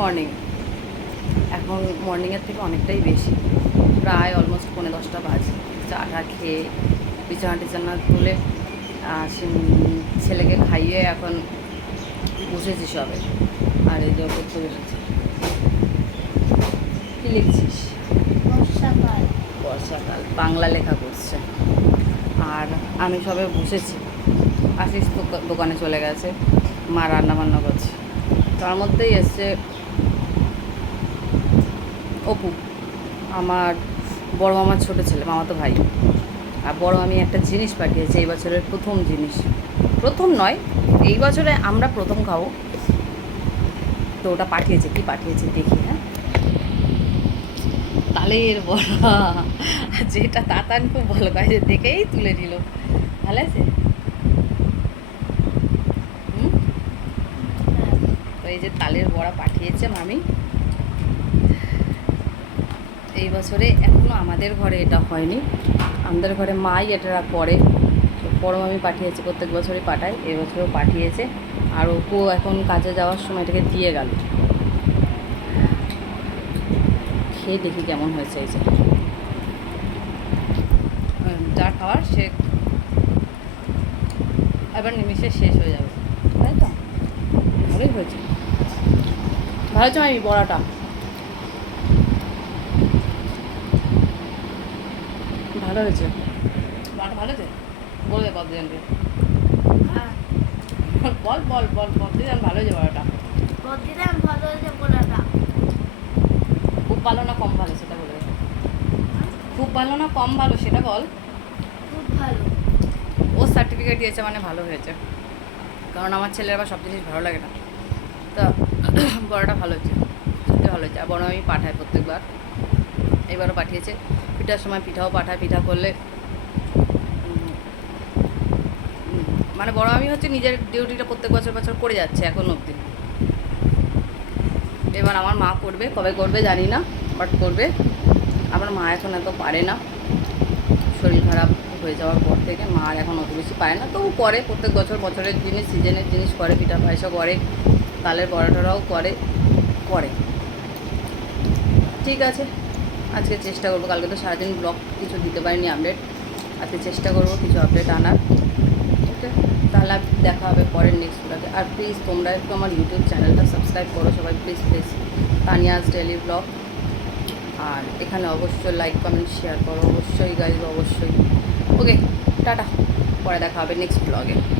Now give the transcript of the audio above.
Morning. এখন মর্নিংয়ের থেকে অনেকটাই বেশি, প্রায় অলমোস্ট 9:30 বাজে। চা টা খেয়ে বিছানা টিছানা তুলে ছেলেকে খাইয়ে এখন বসেছি সবে। আর এই যে করতে বসেছি। কী লিখছিস? বর্ষাকাল। বর্ষাকাল বাংলা লেখা করছে। আর আমি সবে বসেছি। আশিস তো দোকানে চলে গেছে, মা রান্না বান্না করছে। তার মধ্যেই এসছে অপু, আমার বড় মামার ছোটো ছেলে, মামাতো ভাই। আর বড় আমি একটা জিনিস পাঠিয়েছি, এই বছরের প্রথম জিনিস। প্রথম নয়, এই বছরে আমরা প্রথম খাবো। তো ওটা পাঠিয়েছে, কি পাঠিয়েছে দেখি। হ্যাঁ, তালের বড়া, যেটা তাতান খুব ভালো কাজে দেখেই তুলে নিল। ভালো আছে? তো এই যে তালের বড়া পাঠিয়েছে মামি। এই বছরে এখনও আমাদের ঘরে এটা হয়নি, আমাদের ঘরে মাই এটা করে। তো বড় মামি পাঠিয়েছে, প্রত্যেক বছরই পাঠায়, এই বছরও পাঠিয়েছে। আর ওপো এখন কাজে যাওয়ার সময় এটাকে দিয়ে গেল। খেয়ে দেখি কেমন হয়েছে। এই যে যা খাওয়ার সে এবার নিমিষে শেষ হয়ে যাবে, তাই তো? ভালোই হয়েছে, ভালো হয়েছে মামি বড়াটা। ভালো হয়েছে বড়াটা, ভালো হয়েছে। বলে দে বদ্রিজানকে, বল বল বল বদ্রিজান ভালো হয়েছে বড়াটা। বদ্রিজান ভালো হয়েছে বলাটা। খুব ভালো না কম ভালো সেটা বলে দে। খুব ভালো না কম ভালো সেটা বল। খুব ভালো। ও সার্টিফিকেট দিয়েছে মানে ভালো হয়েছে, কারণ আমার ছেলের আবার সব জিনিস ভালো লাগে না। তো বড়াটা ভালো হয়েছে, সত্যি ভালো হয়েছে। আর বড় আমি পাঠাই প্রত্যেকবার, এবারও পাঠিয়েছে। পিঠার সময় পিঠাও পাঠায়, পিঠা করলে মানে বড় আমি হচ্ছে নিজের ডিউটিটা প্রত্যেক বছর বছর করে যাচ্ছে এখন অবধি। এবার আমার মা করবে, কবে করবে জানি না, বাট করবে। আমার মা এখন এত পারে না, শরীর খারাপ হয়ে যাওয়ার পর থেকে মা আর এখন অত বেশি পারে না। তবু করে, প্রত্যেক বছর বছরের জিনিস, সিজনের জিনিস করে, পিঠা পায়েসও করে, তালের বড়াটাও করে করে। ঠিক আছে, আজকে চেষ্টা করবো। কালকে তো সারাদিন ব্লগ কিছু দিতে পারিনি আপডেট, আজকে চেষ্টা করবো কিছু আপডেট আনার। ওকে, তাহলে দেখা হবে পরের নেক্সট ব্লগে। আর প্লিজ তোমরা একটু আমার ইউটিউব চ্যানেলটা সাবস্ক্রাইব করো সবাই, please please. Taniya's daily vlog. আর এখানে অবশ্যই লাইক কমেন্ট শেয়ার করো, অবশ্যই গাইজ, অবশ্যই। ওকে, টাটা, পরে দেখা হবে নেক্সট ব্লগে।